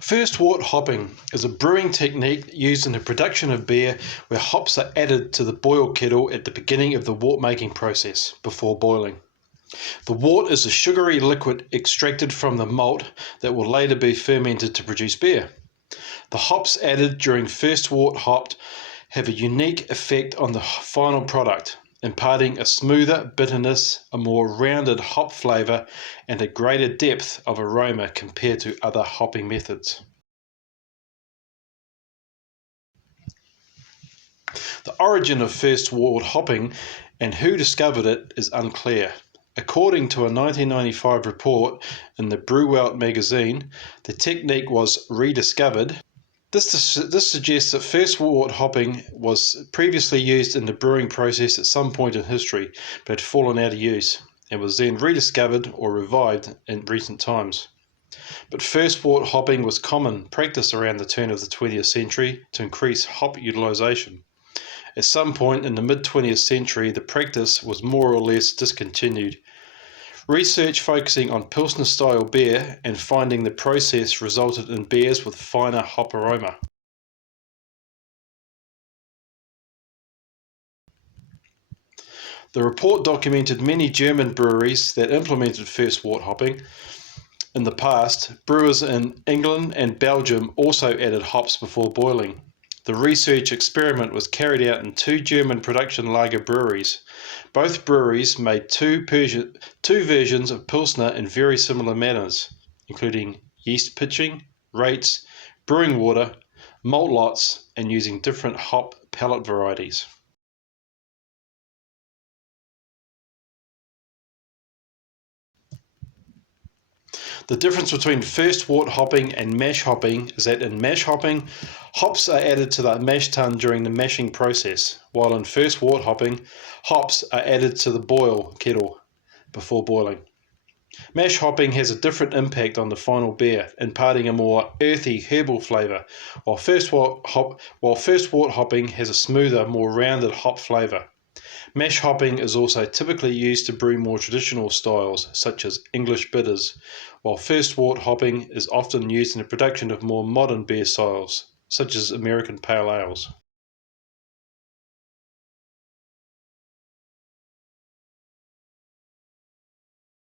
First wort hopping is a brewing technique used in the production of beer where hops are added to the boil kettle at the beginning of the wort making process, before boiling. The wort is a sugary liquid extracted from the malt that will later be fermented to produce beer. The hops added during first wort hopped have a unique effect on the final product, imparting a smoother bitterness, a more rounded hop flavour, and a greater depth of aroma compared to other hopping methods. The origin of first wort hopping and who discovered it is unclear. According to a 1995 report in the Brew magazine, the technique was rediscovered. This suggests that first wort hopping was previously used in the brewing process at some point in history, but had fallen out of use, and was then rediscovered or revived in recent times. But first wort hopping was common practice around the turn of the 20th century to increase hop utilization. At some point in the mid-20th century, the practice was more or less discontinued. Research focusing on Pilsner-style beer and finding the process resulted in beers with finer hop aroma. The report documented many German breweries that implemented first wort hopping. In the past, brewers in England and Belgium also added hops before boiling. The research experiment was carried out in two German production lager breweries. Both breweries made two versions of Pilsner in very similar manners, including yeast pitching, rates, brewing water, malt lots, and using different hop pellet varieties. The difference between first wort hopping and mash hopping is that in mash hopping, hops are added to the mash tun during the mashing process, while in first wort hopping, hops are added to the boil kettle before boiling. Mash hopping has a different impact on the final beer, imparting a more earthy herbal flavour, while first wort hopping has a smoother, more rounded hop flavour. Mash hopping is also typically used to brew more traditional styles, such as English bitters, while first wort hopping is often used in the production of more modern beer styles, such as American pale ales.